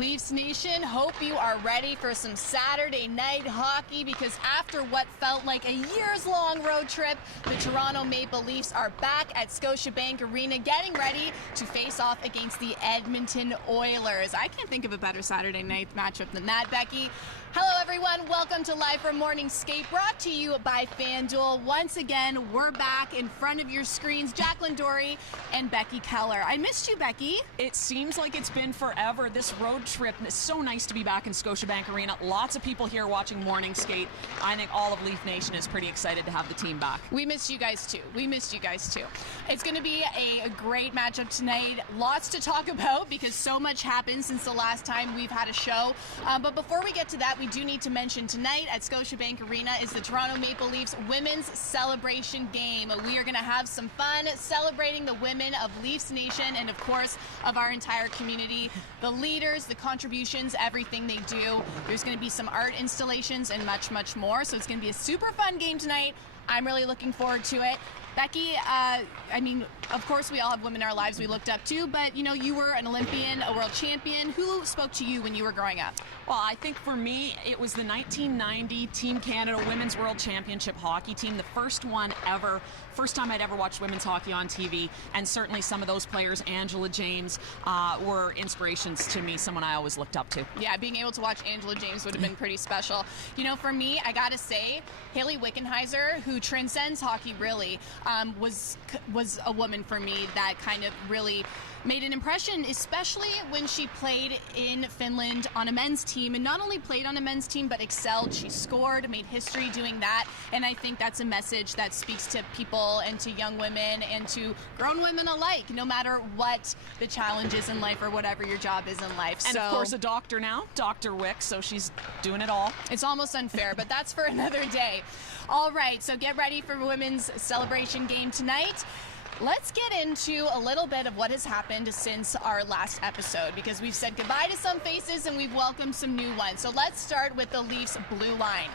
Leafs Nation, hope you are ready for some Saturday night hockey, because after what felt like a years-long road trip, the Toronto Maple Leafs are back at Scotiabank Arena getting ready to face off against the Edmonton Oilers. I can't think of a better Saturday night matchup than that, Becky. Hello everyone, welcome to Live from Morning Skate, brought to you by FanDuel. Once again, we're back in front of your screens, Jacqueline, Doorey, and Becky Kellar. I missed you, Becky. It seems like it's been forever, this road trip. It's so nice to be back in Scotiabank Arena. Lots of people here watching Morning Skate. I think all of Leaf Nation is pretty excited to have the team back. We missed you guys too. It's going to be a great matchup tonight. Lots to talk about because so much happened since the last time we've had a show. But before we get to that, we do need to mention tonight at Scotiabank Arena is the Toronto Maple Leafs Women's Celebration Game. We are going to have some fun celebrating the women of Leafs Nation and, of course, of our entire community. The leaders, the contributions, everything they do. There's going to be some art installations and much, much more. So it's going to be a super fun game tonight. I'm really looking forward to it. Becky, I mean, of course we all have women in our lives we looked up to, but you know, you were an Olympian, a world champion. Who spoke to you when you were growing up? Well, I think for me, it was the 1990 Team Canada Women's World Championship hockey team, the first one ever, first time I'd ever watched women's hockey on TV, and certainly some of those players, Angela James, were inspirations to me, someone I always looked up to. Yeah, being able to watch Angela James would have been pretty special. You know, for me, I gotta say, Hayley Wickenheiser, who transcends hockey really, was a woman for me that kind of really made an impression, especially when she played in Finland on a men's team, and not only played on a men's team but excelled. She scored, made history doing that, and I think that's a message that speaks to people and to young women and to grown women alike, no matter what the challenge is in life or whatever your job is in life. And of course a doctor now, Dr. Wick, so she's doing it all. It's almost unfair, but that's for another day. All right, so get ready for Women's Celebration Game tonight. Let's get into a little bit of what has happened since our last episode, because we've said goodbye to some faces and we've welcomed some new ones. So let's start with the Leafs blue line.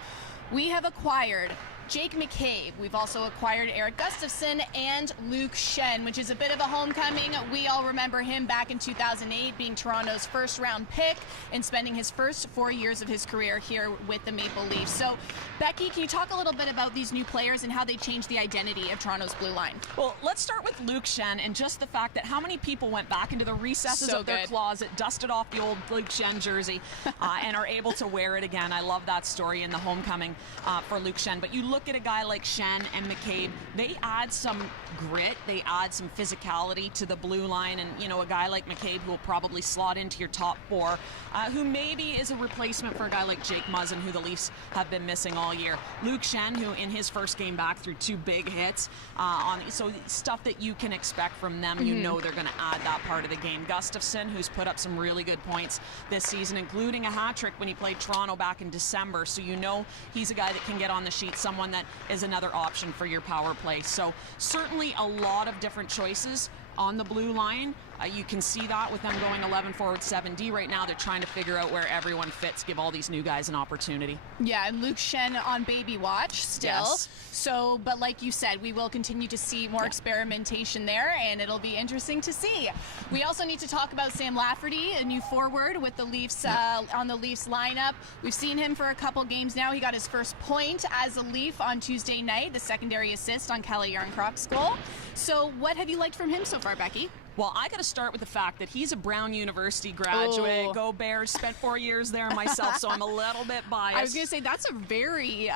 We have acquired Jake McCabe. We've also acquired Erik Gustafsson and Luke Schenn, which is a bit of a homecoming. We all remember him back in 2008 being Toronto's first-round pick and spending his first 4 years of his career here with the Maple Leafs. So, Becky, can you talk a little bit about these new players and how they changed the identity of Toronto's blue line? Well, let's start with Luke Schenn and just the fact that how many people went back into the recesses of their closet, dusted off the old Luke Schenn jersey, and are able to wear it again. I love that story in the homecoming for Luke Schenn. But you look at a guy like Schenn and McCabe, they add some grit, they add some physicality to the blue line, and you know, a guy like McCabe who will probably slot into your top four, who maybe is a replacement for a guy like Jake Muzzin, who the Leafs have been missing all year. Luke Schenn, who in his first game back threw 2 big hits, so stuff that you can expect from them. You know they're going to add that part of the game. Gustafsson, who's put up some really good points this season, including a hat-trick when he played Toronto back in December, so you know he's a guy that can get on the sheet, someone that is another option for your power play. So certainly a lot of different choices on the blue line. You can see that with them going 11 forward, 7D right now. They're trying to figure out where everyone fits, give all these new guys an opportunity. Yeah, and Luke Schenn on baby watch still. Yes. So, but like you said, we will continue to see more experimentation there, and it'll be interesting to see. We also need to talk about Sam Lafferty, a new forward with the Leafs on the Leafs lineup. We've seen him for a couple games now. He got his first point as a Leaf on Tuesday night, the secondary assist on Kellar Yarncroft's goal. So what have you liked from him so far, Becky? Well, I got to start with the fact that he's a Brown University graduate. Oh. Go Bears. Spent 4 years there myself, so I'm a little bit biased. I was going to say, that's a very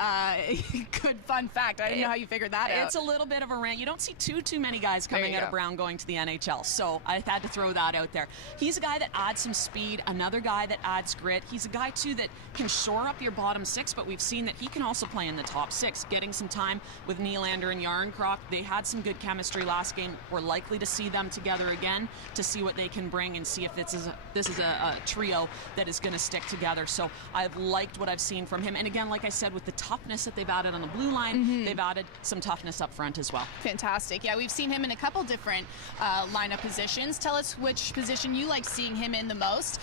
good fun fact. I didn't know how you figured that out. It's a little bit of a rant. You don't see too many guys coming out of Brown going to the NHL, so I had to throw that out there. He's a guy that adds some speed, another guy that adds grit. He's a guy, too, that can shore up your bottom six, but we've seen that he can also play in the top six, getting some time with Nylander and Yarncroft. They had some good chemistry last game. We're likely to see them together again to see what they can bring and see if this is a trio that is going to stick together. So I've liked what I've seen from him. And again, like I said, with the toughness that they've added on the blue line, they've added some toughness up front as well. Fantastic. Yeah, we've seen him in a couple different lineup positions. Tell us which position you like seeing him in the most.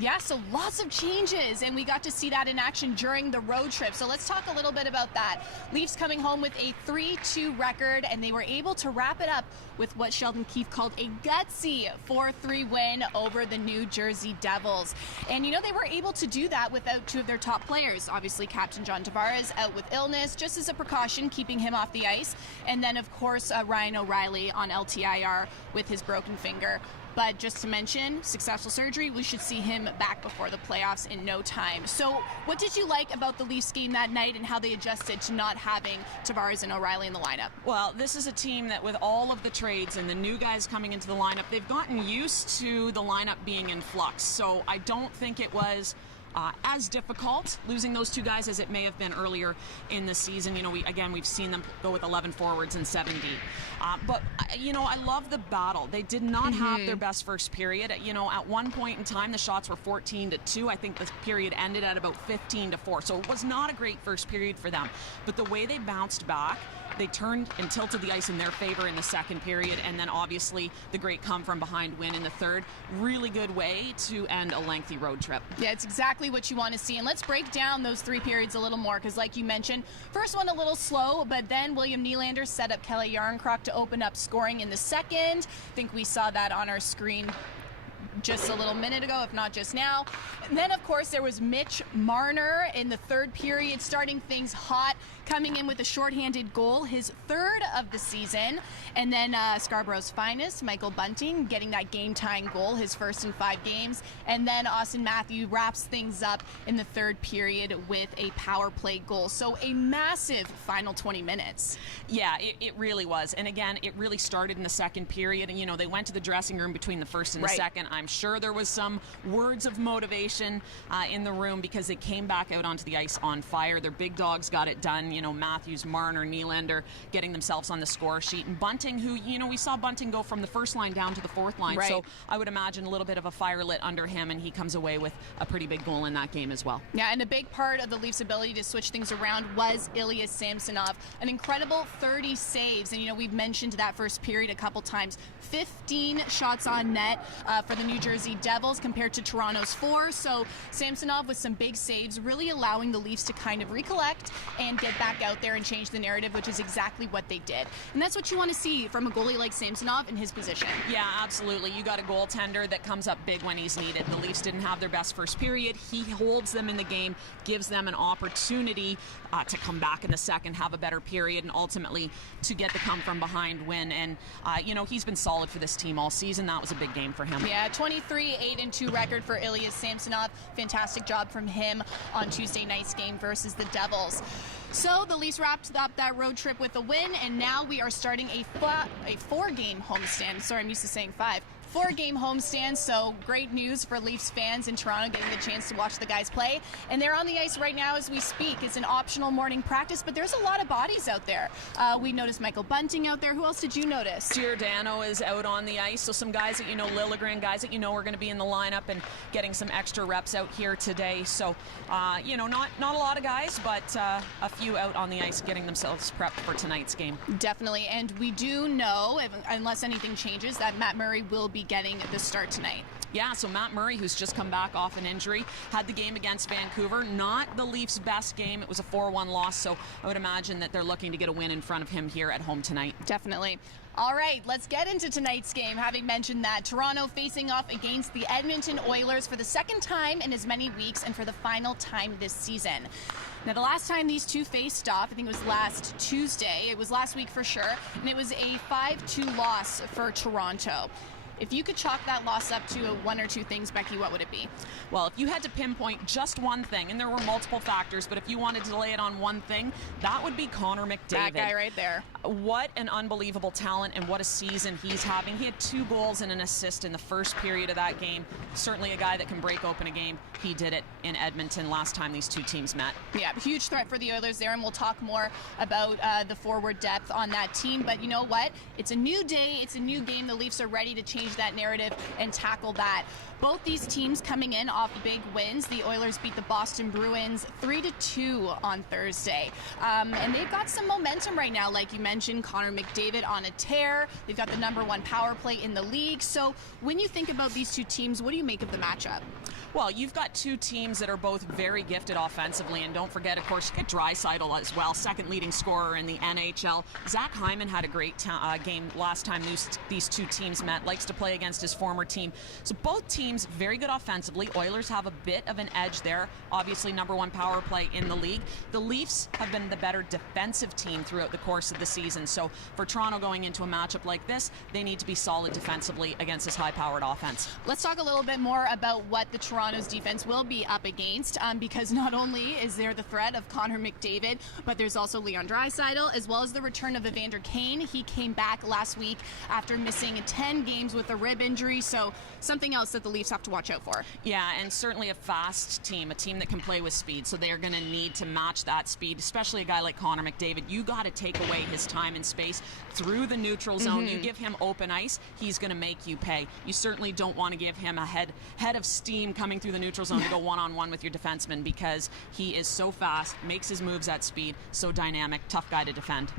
Yeah, so lots of changes, and we got to see that in action during the road trip. So let's talk a little bit about that. Leafs coming home with a 3-2 record, and they were able to wrap it up with what Sheldon Keefe called a gutsy 4-3 win over the New Jersey Devils. And they were able to do that without two of their top players. Obviously, Captain John Tavares out with illness, just as a precaution, keeping him off the ice. And then, of course, Ryan O'Reilly on LTIR with his broken finger. But just to mention, successful surgery, we should see him back before the playoffs in no time. So what did you like about the Leafs game that night and how they adjusted to not having Tavares and O'Reilly in the lineup? Well, this is a team that with all of the trades and the new guys coming into the lineup, they've gotten used to the lineup being in flux. So I don't think it was as difficult losing those two guys as it may have been earlier in the season. We've seen them go with 11 forwards and 7 D. But I love the battle. They did not have their best first period. At one point in time, the shots were 14-2. I think the period ended at about 15-4. So it was not a great first period for them. But the way they bounced back, they turned and tilted the ice in their favor in the second period, and then obviously the great come-from-behind win in the third. Really good way to end a lengthy road trip. Yeah, it's exactly what you want to see. And let's break down those 3 periods a little more, because like you mentioned, first one a little slow, but then William Nylander set up Kellar to open up scoring in the second. I think we saw that on our screen just a little minute ago, if not just now. And then, of course, there was Mitch Marner in the third period, starting things hot, coming in with a shorthanded goal, his 3rd of the season. And then Scarborough's finest, Michael Bunting, getting that game-tying goal, his first in 5 games. And then Austin Matthews wraps things up in the 3rd period with a power play goal. So a massive final 20 minutes. Yeah, it really was. And again, it really started in the second period. And, they went to the dressing room between the first and the second. I'm sure there was some words of motivation in the room because they came back out onto the ice on fire. Their big dogs got it done. Matthews, Marner, Nylander getting themselves on the score sheet. And Bunting, who, we saw Bunting go from the first line down to the 4th line. Right. So I would imagine a little bit of a fire lit under him, and he comes away with a pretty big goal in that game as well. Yeah, and a big part of the Leafs' ability to switch things around was Ilya Samsonov. An incredible 30 saves. And, we've mentioned that first period a couple times. 15 shots on net for the New Jersey Devils compared to Toronto's 4. So Samsonov with some big saves, really allowing the Leafs to kind of recollect and get back out there and change the narrative, which is exactly what they did. And that's what you want to see from a goalie like Samsonov in his position. Yeah, absolutely. You got a goaltender that comes up big when he's needed. The Leafs didn't have their best first period. He holds them in the game, gives them an opportunity to come back in the second, have a better period, and ultimately to get the come-from-behind win. And, he's been solid for this team all season. That was a big game for him. Yeah, 23-8-2 record for Ilya Samsonov. Fantastic job from him on Tuesday night's game versus the Devils. So the Leafs wrapped up that road trip with a win, and now we are starting a 4-game homestand. Sorry, I'm used to saying 5. 4-game homestand, so great news for Leafs fans in Toronto getting the chance to watch the guys play. And they're on the ice right now as we speak. It's an optional morning practice, but there's a lot of bodies out there. We noticed Michael Bunting out there. Who else did you notice? Giordano is out on the ice, so some guys that Liljegren, guys that are going to be in the lineup and getting some extra reps out here today. So, not a lot of guys, but a few out on the ice getting themselves prepped for tonight's game. Definitely, and we do know, unless anything changes, that Matt Murray will be getting the start tonight. Yeah, so Matt Murray, who's just come back off an injury, had the game against Vancouver. Not the Leafs' best game. It was a 4-1 loss, so I would imagine that they're looking to get a win in front of him here at home tonight. Definitely. All right, let's get into tonight's game. Having mentioned that, Toronto facing off against the Edmonton Oilers for the 2nd time in as many weeks and for the final time this season. Now, the last time these two faced off, I think it was last Tuesday. It was last week for sure, and it was a 5-2 loss for Toronto. If you could chalk that loss up to one or two things, Becky, what would it be? Well, if you had to pinpoint just one thing, and there were multiple factors, but if you wanted to lay it on one thing, that would be Connor McDavid. That guy right there. What an unbelievable talent and what a season he's having. He had 2 goals and an assist in the first period of that game. Certainly a guy that can break open a game. He did it in Edmonton last time these two teams met. Yeah, huge threat for the Oilers there, and we'll talk more about the forward depth on that team. But you know what? It's a new day. It's a new game. The Leafs are ready to change that narrative and tackle that. Both these teams coming in off big wins. The Oilers beat the Boston Bruins 3-2 on Thursday. And they've got some momentum right now, like you mentioned. mentioned, Connor McDavid on a tear. They've got the #1 power play in the league. So when you think about these two teams, what do you make of the matchup? Well, you've got two teams that are both very gifted offensively, and don't forget, of course, you get Draisaitl as well, second leading scorer in the NHL. Zach Hyman had a great game last time these two teams met, likes to play against his former team. So both teams very good offensively. Oilers have a bit of an edge there, obviously #1 power play in the league. The Leafs have been the better defensive team throughout the course of the season. So for Toronto going into a matchup like this, they need to be solid defensively against this high-powered offense. Let's talk a little bit more about what the Toronto's defense will be up against, because not only is there the threat of Connor McDavid, but there's also Leon Draisaitl, as well as the return of Evander Kane. He came back last week after missing 10 games with a rib injury, so something else that the Leafs have to watch out for. Yeah, and certainly a fast team, a team that can play with speed, so they are going to need to match that speed, especially a guy like Connor McDavid. You got to take away his time and space through the neutral zone. You give him open ice, he's going to make you pay. You certainly don't want to give him a head of steam coming through the neutral zone to go one-on-one with your defenseman, because he is so fast, makes his moves at speed, so dynamic, tough guy to defend.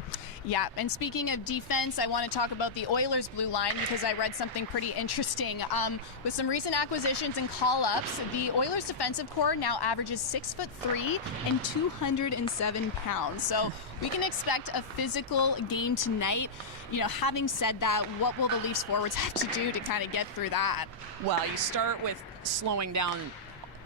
Yeah, and speaking of defense, I want to talk about the Oilers' blue line, because I read something pretty interesting. With some recent acquisitions and call-ups, the Oilers' defensive core now averages 6'3" and 207 pounds. So we can expect a physical game tonight. You know, having said that, what will the Leafs forwards have to do to kind of get through that? Well, you start with slowing down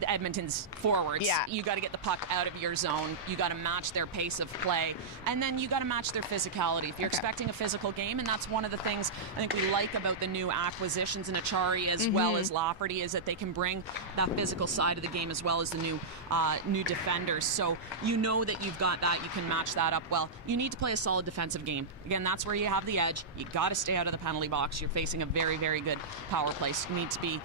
Edmonton's forwards. Yeah. You got to get the puck out of your zone. You got to match their pace of play, and then you got to match their physicality. If you're expecting a physical game, and that's one of the things I think we like about the new acquisitions in Achari as well as Lafferty, is that they can bring that physical side of the game as well as the new defenders. So you know that you've got that. You can match that up well. You need to play a solid defensive game. Again, that's where you have the edge. You got to stay out of the penalty box. You're facing a very, very good power play. So you need to be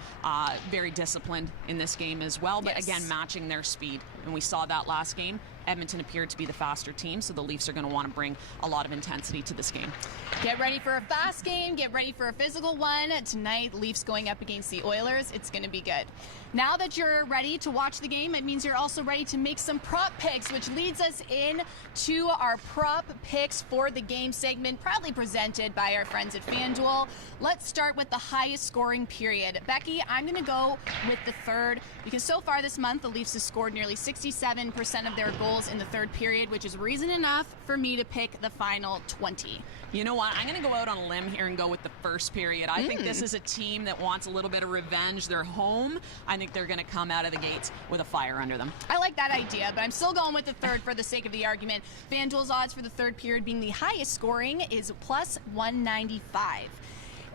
very disciplined in this game as well. But again, matching their speed. And we saw that last game. Edmonton appeared to be the faster team, so the Leafs are going to want to bring a lot of intensity to this game. Get ready for a fast game. Get ready for a physical one. Tonight, Leafs going up against the Oilers. It's going to be good. Now that you're ready to watch the game, it means you're also ready to make some prop picks, which leads us in to our prop picks for the game segment, proudly presented by our friends at FanDuel. Let's start with the highest scoring period. Becky, I'm going to go with the third, because so far this month, the Leafs have scored nearly 67% of their goals in the third period, which is reason enough for me to pick the final 20. You know what? I'm going to go out on a limb here and go with the first period. I think this is a team that wants a little bit of revenge. They're home. I think they're going to come out of the gates with a fire under them. I like that idea, but I'm still going with the third for the sake of the argument. FanDuel's odds for the third period being the highest scoring is plus 195.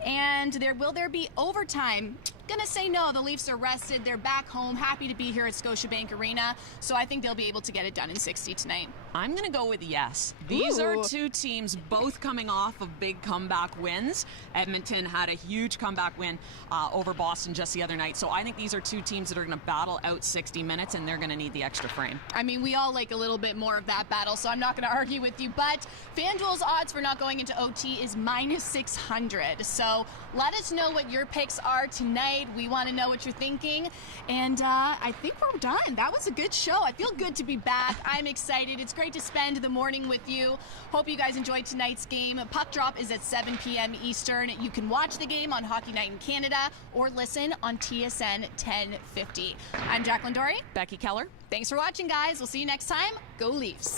And will there be overtime? Gonna say no. The Leafs are rested. They're back home, happy to be here at Scotiabank Arena. So I think they'll be able to get it done in 60 tonight. I'm gonna go with yes. These are two teams both coming off of big comeback wins. Edmonton had a huge comeback win over Boston just the other night. So I think these are two teams that are gonna battle out 60 minutes, and they're gonna need the extra frame. I mean, we all like a little bit more of that battle, so I'm not gonna argue with you. But FanDuel's odds for not going into OT is minus 600. So let us know what your picks are tonight. We want to know what you're thinking. And I think we're done. That was a good show. I feel good to be back. I'm excited. It's great to spend the morning with you. Hope you guys enjoyed tonight's game. Puck drop is at 7 p.m. Eastern. You can watch the game on Hockey Night in Canada or listen on TSN 1050. I'm Jacqueline Doorey. Becky Kellar. Thanks for watching, guys. We'll see you next time. Go Leafs.